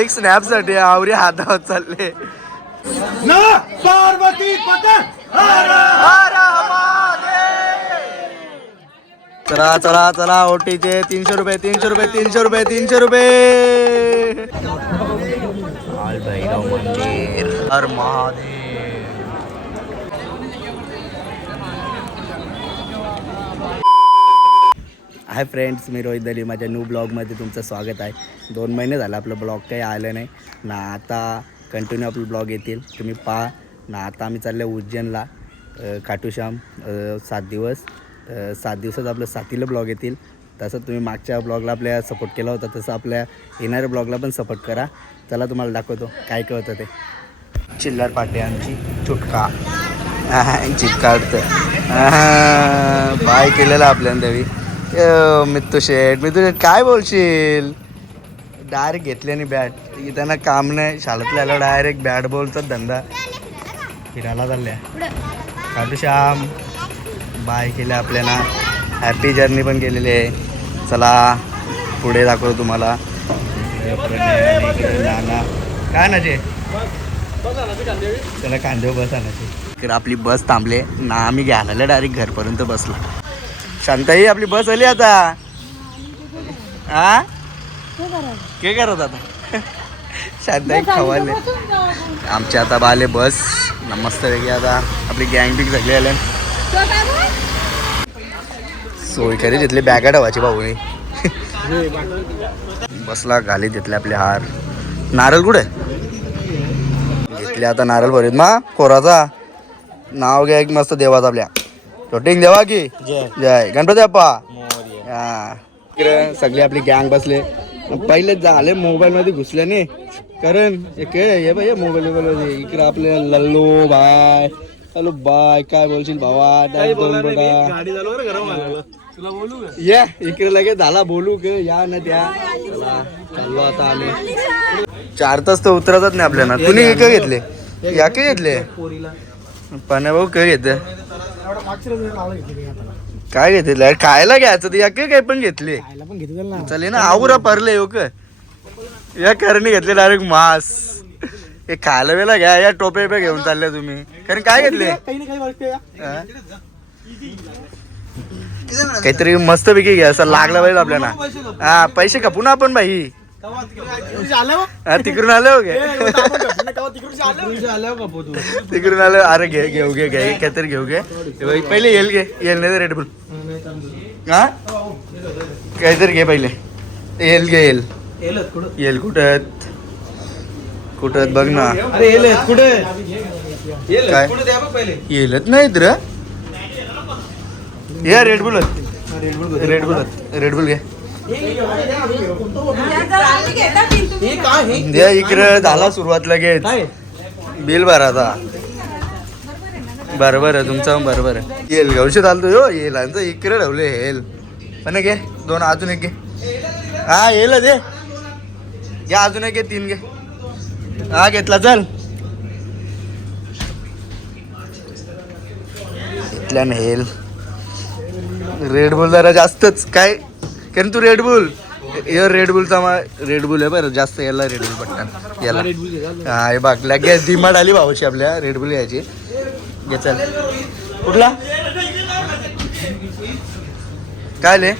एक स्नॅप साठी आवरी हातावर चालले पार्वती चला चला चला ओटीचे 300 रुपये 300 रुपये 300 रुपये 300 रुपये भैरव मंदिर हर महादेव. हाय फ्रेंड्स, मी रोहित दली. माझ्या न्यू ब्लॉगमध्ये तुमचं स्वागत आहे. 2 महिने झालं आपलं ब्लॉग काही आलं नाही ना. आता कंटिन्यू आपलं ब्लॉग येतील, तुम्ही पहा ना. आता आम्ही चाललो उज्जैनला, खाटूश्याम 7 दिवस. 7 दिवसात आपलं 7ला ब्लॉग येतील. तसं तुम्ही मागच्या ब्लॉगला आपल्या सपोर्ट केला होता, तसं आपल्या येणाऱ्या ब्लॉगला पण सपोर्ट करा. चला तुम्हाला दाखवतो काय काय होतं ते. चिल्लर पाटे आमची चुटका चिटकाडतं बाय केलेलं आपल्याला देवी. मित्तू शेठ काय बोलशील. डायरेक्ट घेतल्याने बॅट, त्यांना काम नाही. शाळेतल्या आलं डायरेक्ट बॅट बॉलचा धंदा. फिरायला चालल्या खाटूश्याम. बाय केलं आपल्याला. हॅपी जर्नी पण केलेली आहे. चला पुढे दाखवतो तुम्हाला. काय नाचे त्याला कांदेव बस आणायचे. तर आपली बस थांबले ना. आम्ही घ्यायला डायरेक्ट घरपर्यंत बसला. शांताई आपली बस आली आता. हा काय करत आता शांताई खवाले आमचे आता बाले बस मस्त वेगळी. आता आपली गँग बिग सगळे आले. सोय करी घेतली बॅगा ठेवायची भाऊनी. बसला घाली घेतले आपले हार. नारळ कुठे घेतले आता. नारळ भरीत मा कोराचा नाव घ्या एक मस्त देवाचा आपल्या. शूटिंग देवा की जय गणपती बाप्पा. हा इकडे सगळे आपली गँग बसले. पहिले झाले मोबाईल मध्ये घुसल्याने. कारण हे बाई मोबाईल मध्ये इकडे आपले लल्लू बाय. हॅलो बाय काय बोलशील भावा. या इकडे लगेच झाला बोलू ग या ना त्या. चाललो आता आम्ही. 4 तास तर उतरतच नाही आपल्याला. तुम्ही काय घेतले या काय घेतले पण भाऊ काय घेत काय घेतले खायला घ्यायचं ते या काय पण घेतले चालेल ना. आवरा परले हो का या करणी घेतले डायरेक्ट मास. हे खायला वेळेला घ्या. या टोपे पे घेऊन चालले तुम्ही. कारण काय घेतले काहीतरी मस्त पैकी घ्या असं लागला पाहिजे आपल्याला. हा पैसे कापू ना आपण बाई. तिकडून आले हो गे तिकडून आले. अरे घे घेऊ घे घे काहीतरी घेऊ घे. पहिले येल घे. येल नाही रेड बुल. हा काहीतरी घे पहिले. येल घे. येल येल कुठं कुठं बघ ना. कुठे काय येलच नाही तर या red Bull. Red Bull red boule घे. इकडे झाला सुरुवात लगेच. बिल भरा आता. बरोबर आहे तुमचं बरोबर आहे. येल घेऊशी चालतो हो. येल इकडे ठेवले हेल पण घे 2 अजून एक घे. हा येल दे घ्या अजून एक घे. 3 घे. हा घेतला चल. घेतल्या ना हेल. रेड बुल जरा जास्तच काय कारण तू रेड बुल रेड बुलचा रेड बुल आहे बरं जास्त. याला रेड बुल पट्टा याला. हा हे बघ लगेच डिमांड आली भावाची आपल्या रेड बुल यायची. घे चल. कुठला काय ले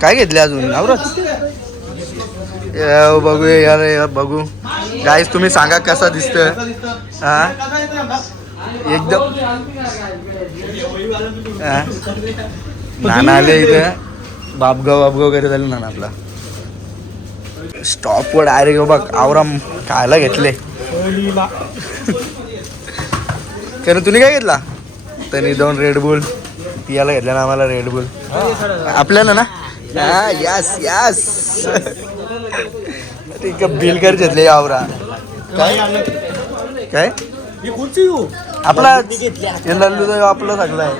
काय घेतले अजून आवरच बघूया यार बघू. गाईस तुम्ही सांगा कसा दिसतोय. हा एकदम नाना आले इथं. बापगाव वगैरे झालं ना आपला. स्टॉपवर डायरेक्ट बघ आवरा खायला घेतले. कारण तुम्ही काय घेतला त्यांनी 2 रेड बुल. पियाला घेतल्या ना आम्हाला रेड बुल आपल्याला ना. हा यस यस ठीक आहे. बिल कर घेतले आवरा. काय काय आपला लल्लू आपलं सगळं आहे.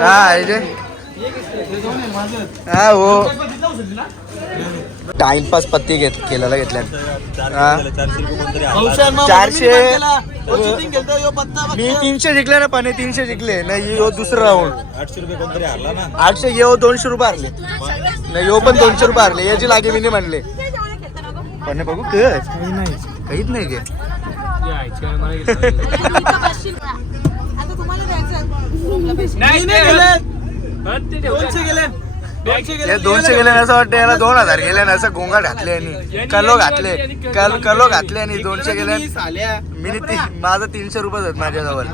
हा हा हो टाइमपास पत्ती केलेला घेतल्या 400 मी 300 जिंकले ना पण 300 जिंकले नाही यो दुसरं राऊंड 800 रुपये कोणतरी हरला ना 800 येऊ 200 रुपये हरले नाही यो पण 200 रुपये हरले याची लागे मी नाही म्हणले पण बघू काहीच नाही गे हे 200 गेले असं वाटतं याला 2000 गेले ना असं गोंगा घातले आणि कलो घातले कलो घातले आणि 200 गेले मी माझं 300 रुपये आहेत माझ्याजवळ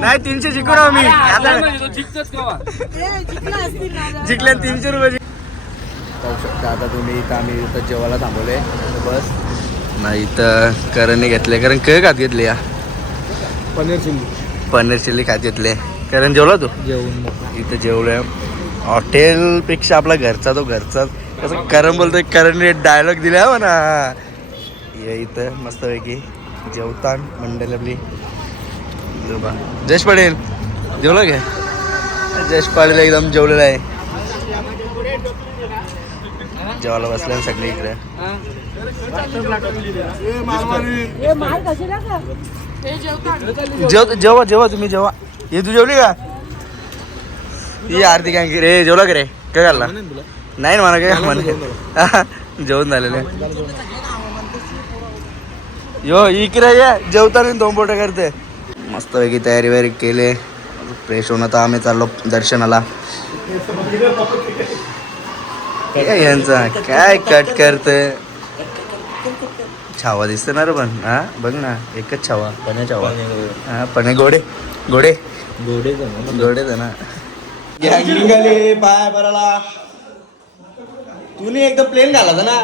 नाही 300 जिंकू ना मी जिंकले 300 रुपये पाहू शकता आता तुम्ही इथं आम्ही इथं जेवायला थांबवले बस नाही इथं करणने घेतले कारण काय खात घेतले या पनीर चिल्ली खात घेतले कारण जेवला तू जेवण इथं जेवलोय हॉटेलपेक्षा आपला घरचा तो घरचा कसं करण बोलतोय करणने डायलॉग दिला हो ना ये इथं मस्तपैकी जेवतान मंडळ आपली जश पडेल जेवलं काय जश पाडेल एकदम जेवलेलं आहे जेवायला बसल्या सगळे इकडे जेवा जेवा तुम्ही जेवा हे तू जेवली का ही आरती काय रे जेवला का रे काय घालला नाही ना मला काय म्हणा जेवण झालेलं यो इकडे ये जेवताना 2 बोटं करते मस्तपैकी तयारी वगैरे केले फ्रेश होणं तर आम्ही चाललो दर्शनाला यांचा काय कट करते छावा दिसते ना रे पण हा बघ ना एकच छावा पणे छावा हा पणे गोडे गोडे गोडे गोडे ना निघाले पाय बराला तू एकदम प्लेन घाला ना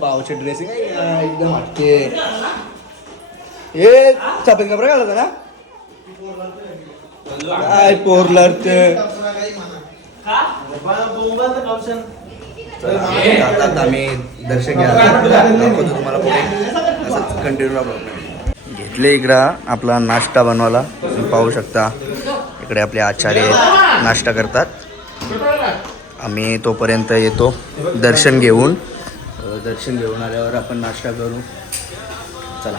बावचे ड्रेसिंग एकदम हटके हे सफेद कपडे घालत ना काय पोरलर ते आता आम्ही दर्शन घ्यायला तुम्हाला पुढे असंच कंटिन्यू घेतले इकडं आपला नाश्ता बनवायला तुम्ही पाहू शकता इकडे आपले आचार्य नाश्ता करतात आम्ही तोपर्यंत येतो दर्शन घेऊन आल्यावर आपण नाश्ता करू चला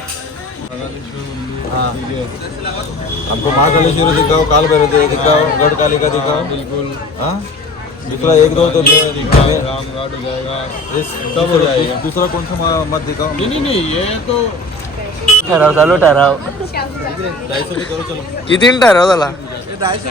हमको महाकालेश्वर दिखाओ काल भैरव दिखाओ गढ़कालिका दिखाओ बिल्कुल हाँ दूसरा 1-2 तो रामगढ़ जाएगा सब हो जाएगा दूसरा कौन सा मत दिखाओ नहीं ये तो ठराव चालू ठराव 250 करो चलो किती ठराव झाला 250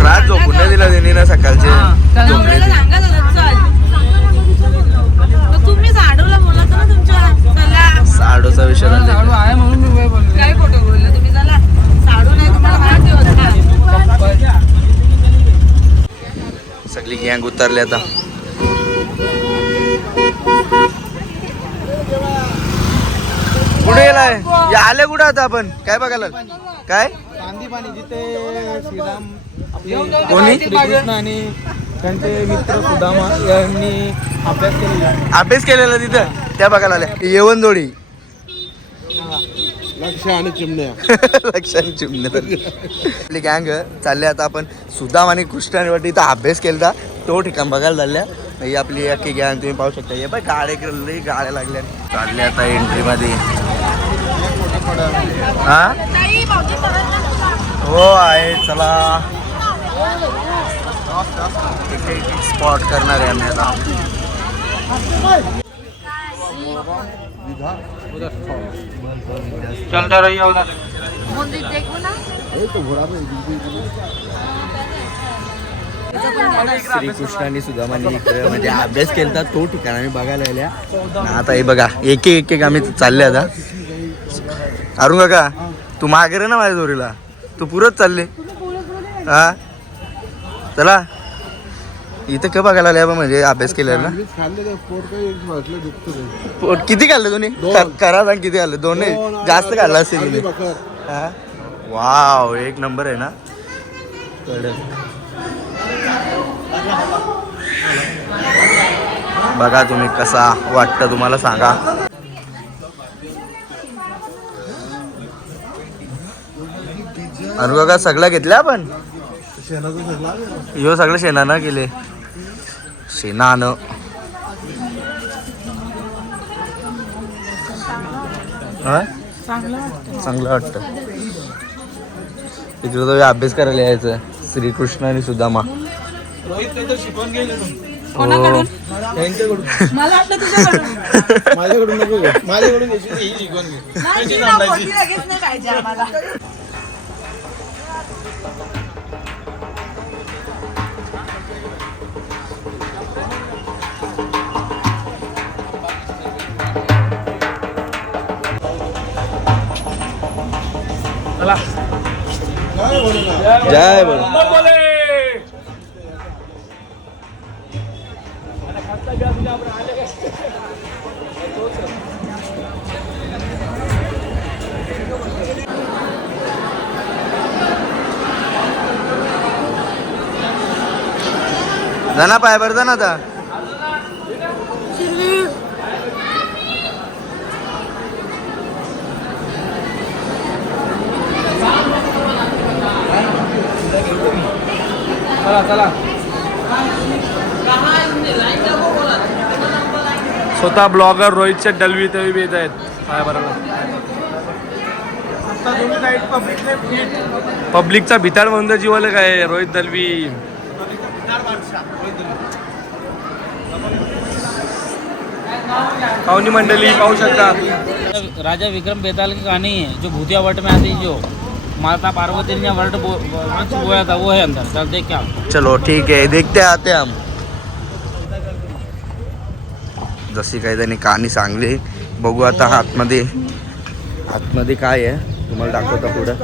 रात झोपून नाही दिला त्यांनी ना सकाळचे साडूचा विषय काय फोटो बोलला तुम्ही चला साडू नाही तुम्हाला सगळी गँग उतरली आता कुठे गेलाय आले कुठे आता आपण काय बघायला काय पाणी जिथे श्रीराम कोणी कृष्ण आणि त्यांचे मित्र सुदामा यांनी अभ्यास केलेला तिथं त्या बघायला आल्या येवन जोडी लक्ष आणि चिमण्या लक्ष आणि चिमण्या आपली गँग चालले आता आपण सुदाम आणि कृष्णावरती इथं अभ्यास केला तो ठिकाण बघायला चालल्या ही आपली अख्खी गँग तुम्ही पाहू शकता हे बाय गाड्या लागल्या चालले आता एंट्री मध्ये हा हो आहे चला स्पॉट करणार आहे आम्ही आता चलता रही होगा मंदिर देखो ना श्रीकृष्णाने सुदामाने इकडे म्हणजे अभ्यास केला तो ठिकाण आम्ही बघायला आल्या आता हे बघा एक एक आम्ही चालले आता अरुण काका तू मागे रे ना माझ्या जोरीला तू पुरत चालले हा चला इथं काय बघायला आल्या म्हणजे अभ्यास केलेला ना पोट किती खाल्ले तुम्ही करा सांग किती खाल्ले दोन जास्त खाल्ला असेल तुम्ही हा वाव एक नंबर आहे ना बघा तुम्ही कसा वाटतं तुम्हाला सांगा. अरे बघा सगळं घेतलं आपण. ह्यो सगळं शेणानं केले. शेणानं चांगलं वाटतं. तिकडे तो अभ्यास करायला यायचं श्रीकृष्ण आणि सुदामा. कोणाकडून? मला वाटलं तुझ्याकडून. माझ्याकडून नको घे. माझ्याकडून घेशील ही शिकवून घे. नाही, तिला पोती लगेच नाही पाहिजे आम्हाला. जय बोल. जाना पाय बर जाना आता. स्वतः ब्लॉगर रोहितच्या डलवी तवी येत आहेत काय बरोबर. पब्लिकचा भिताड म्हणून जीवाला काय रोहित दलवी. पाहुणी मंडळी पाहू शकता. राजा विक्रम बेताल की कहानी है जो भूतिया वट में आती जो माता पार्वती ने वर्ड बोया था वो है अंदर. चल देख क्या. चलो ठीक आहे देखते आते हम. जशी काही त्यांनी कहाणी सांगली बघू आता आतमध्ये. आतमध्ये काय आहे तुम्हाला दाखवतो पुढं.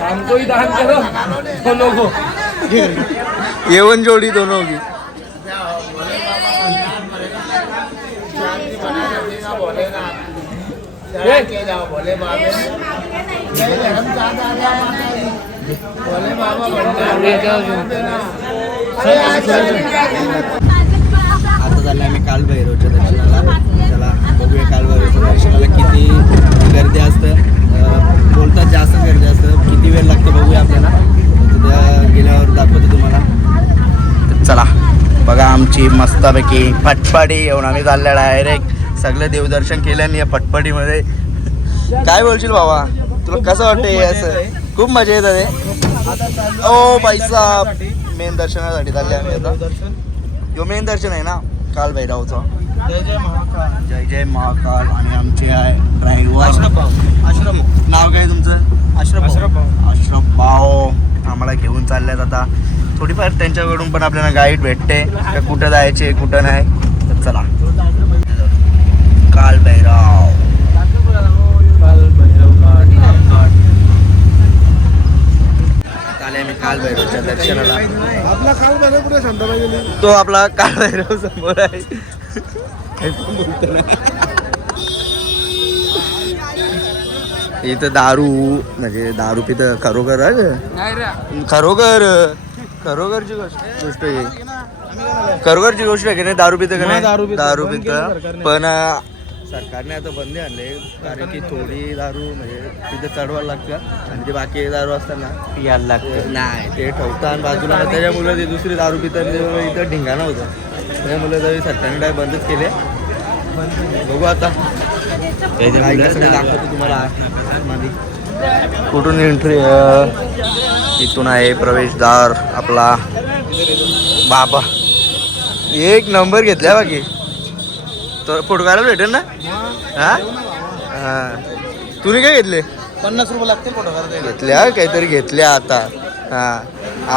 हमको ही दान करो दोनों को. येवन जोडी दोनों की. आता झालं आम्ही कालभैरवच्या दर्शनाला. चला बघूया कालभैरवच्या दर्शनाला किती गर्दी असतं. बोलतात जास्त गर्दी असतं. किती वेळ लागतो बघूया आपल्याला. तिथं गेल्यावर दाखवतो तुम्हाला. तर चला बघा आमची मस्तपैकी फटफटी येऊन आम्ही चालल्या डायरेक्ट. सगळं देवदर्शन केलं आणि या फटफटीमध्ये काय बोलशील बाबा तुला कसं वाटतंय असं. खूप मजा येत आहे. ओ पैसा मेन दर्शनासाठी चालले आम्ही आता. यो मेन दर्शन आहे ना कालभैरवचं. जय जय महाकाल. जय जय महाकाल. आणि आमचे आहे ड्रायव्हर आश्रम. नाव काय तुमचं. अश्रफ भाऊ आम्हाला घेऊन चालल्यात आता. थोडीफार त्यांच्याकडून पण आपल्याला गाईड भेटते का कुठं जायचे कुठं नाही. तर चला कालभैरव. आले आम्ही कालभैरवच्या दर्शनाला. आपला काल भैरव पुढे शांताबाई गेली. तो आपला कालभैरव समोर आहे. काही पण बोलतो ना. इथं दारू म्हणजे दारू पितं खरोखर आहे. खरोखरची गोष्ट आहे. खरोखरची गोष्ट आहे की नाही दारू पितं का नाही. दारू पितं पण सरकारने आता बंदी आणले कारण की थोडी दारू म्हणजे तिथे चढवायला लागतं आणि ते बाकी दारू असताना पियायला लागतं. नाही ते ठेवतात बाजूला त्याच्यामुळे ते दुसरी दारू पितात इथं ढिंगाणा होतं. त्यामुळे तरी सरकारने काय बंदच केले. बघू आता दाखवतो तुम्हाला. कुठून एंट्री इथून आहे प्रवेशद्वार आपला. बाबा एक नंबर घेतलाय बाकी तो फोटो काढायला भेटेल ना. हा तुम्ही काय घेतले. 50 रुपये लागतील फोटो काढायला. घेतल्या काहीतरी घेतल्या आता. हा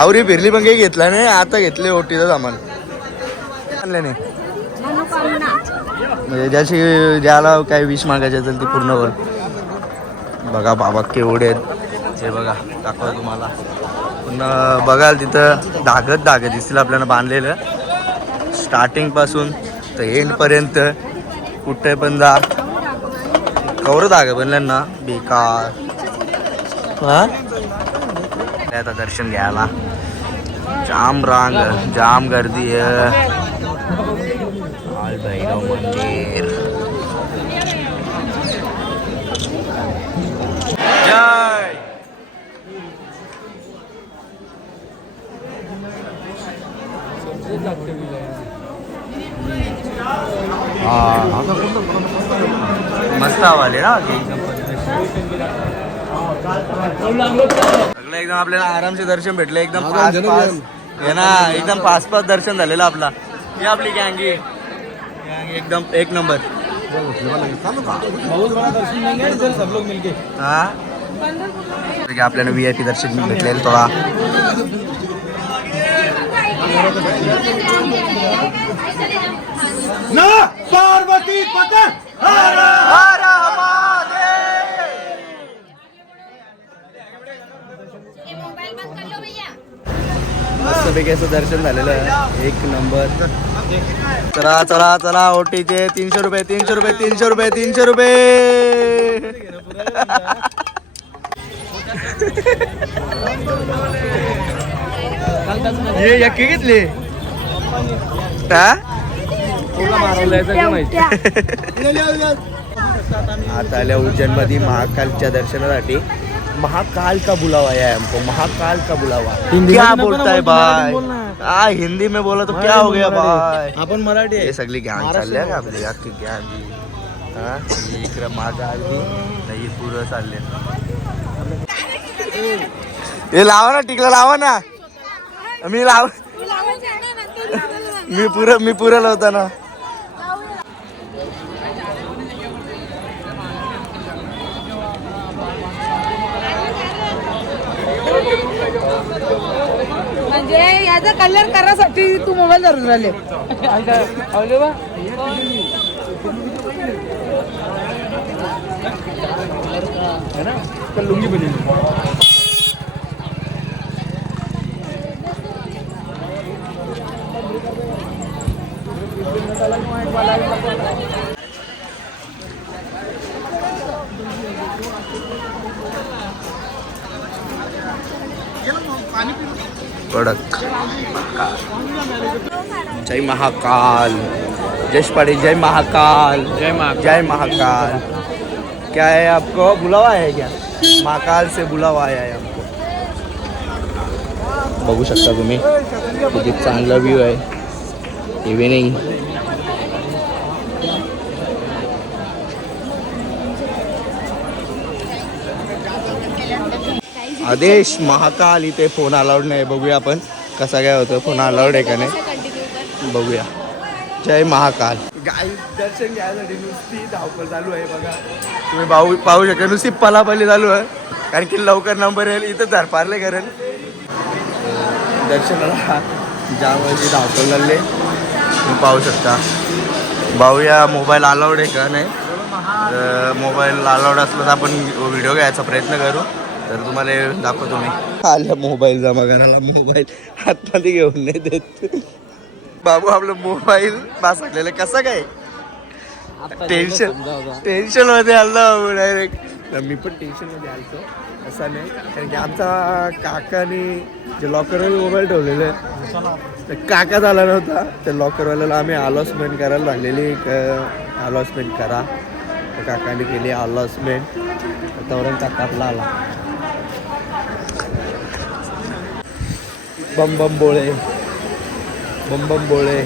आवरी फिरली पण काही घेतला नाही. आता घेतले ओटीचं सामान आणलं नाही म्हणजे ज्याला काही विश मागायचे असेल ती पूर्ण होईल. बघा बाबा केवढे आहेत हे बघा दाखवा तुम्हाला. पुन्हा बघाल तिथं धागत दिसतील आपल्याला बांधलेलं स्टार्टिंगपासून तर एंडपर्यंत. कुठे पण जा कवर धागे बनलं ना बेकार. हा आता दर्शन घ्यायला जाम रांग जाम गर्दी आहे. कालभैरव मंदिर जय. मस्त आवाले ना सगळं एकदम आपल्याला आरामचे दर्शन भेटले. एकदम पाच हे ना एकदम पाच दर्शन झालेलं आपला. ही आपली गँगी एकदम एक नंबर. हा आपल्याला VIP दर्शन भेटलेलं थोडा. पार्वती पतन मस्तपैकी असं दर्शन झालेलं आहे. एक नंबर. चला चला चला ओटीचे 300 रुपये 300 रुपये 300 रुपये 300 रुपये. हे यक्की घेतले आता आल्या उज्जैनमध्ये महाकालच्या दर्शनासाठी. महाकाल का बुलावा है हमको. महाकाल का बुलावा. क्या बोलता है भाई. हिंदी में बोला तो क्या हो गया भाई. आपण मराठी आहे. हे सगळी गॅंग चालले का आपली अख्खी गॅंग. हा इकडं महाकाल नाही पुरं चालले. हे लावा ना टिकला लावा ना. मी पुरं लावता ना. म्हणजे याचा कलर करायसाठी तू मोबाईल धरून राहिले. लुंगी बनी कडक. जय महाकाल. जश पड़े जय महाकाल. जय महाकाल. क्या है आपको बुलावा है क्या. महाकाल से बुलावा आया है हमको. बघू शकता तुम्ही किती चांगला व्ह्यू आहे. हे नाही आदेश महाकाल. इथे फोन अलाउड नाही. बघूया आपण कसा काय होतं. फोन अलाउड आहे का नाही बघूया. जय महाकाल. गाई दर्शन घ्यायसाठी नुसती धावपळ चालू आहे बघा. तुम्ही पाहू शकता नुसती पलापली चालू आहे कारण की लवकर नंबर येईल. इथं धरपारले करेल दर्शनाला ज्यामुळे धावपळ लागले तुम्ही पाहू शकता. भाऊया मोबाईल अलाउड आहे का नाही. मोबाईल अलाउड असलं तर आपण व्हिडिओ घ्यायचा प्रयत्न करू. तर तुम्हाला दाखवतो मी. आल्या मोबाईल जमा करायला, मोबाईल हातमध्ये घेऊन नाही देत. बाबू आपलं मोबाईल बासकलेलं कसं काय टेन्शन मध्ये आलं डायरेक्ट. मी पण टेन्शन मध्ये आलतो, असं नाही कारण की आमचा काकाने जे लॉकरवर मोबाईल ठेवलेले तर काका झाला नव्हता. त्या लॉकरवाल्याला आम्ही अलॉसमेंट करायला लागलेली, अलॉसमेंट करा. तर काकाने केली अलॉसमेंट. तोरण काका आपला आला. बम बम बोळे, बम बम बोळे,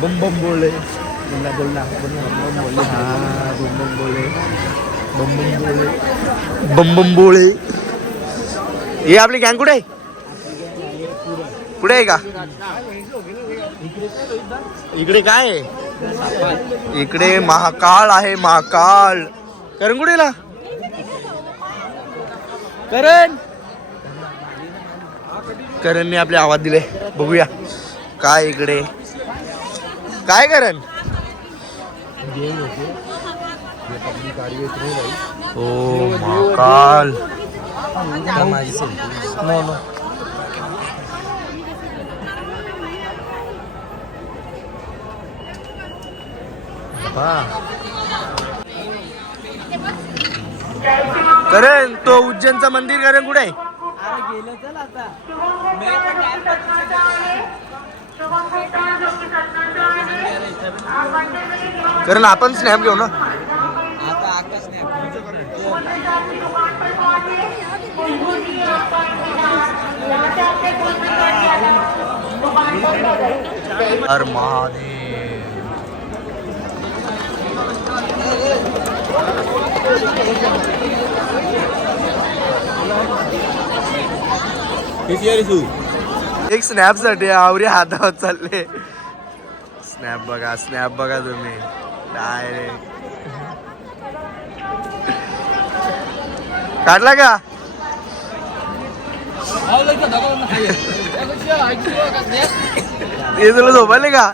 बम बम बोळे. बोलना बोलना बम बम बोले. हां बम बम बोळे, बम बम बोळे, बम बम बोळे. हे आपली गँग कुठे आहे? पुढे आहे का? इकडे काय आहे? इकडे महाकाळ आहे. महाकाळ. करण कुठेला? करणने आपले आवाज दिले. बघूया काय इकडे काय करण. ओ महाकाल. करण तो उज्जैनचं मंदिर करण कुठे आहे? करण आपण स्नॅप घेऊ ना. हर महादेव. एक स्नॅप साठी आवरी हातावर चालले. स्नॅप बघा, स्नॅप बघा तुम्ही डायरेक्ट. काढला का? हे तुला झोपाले का?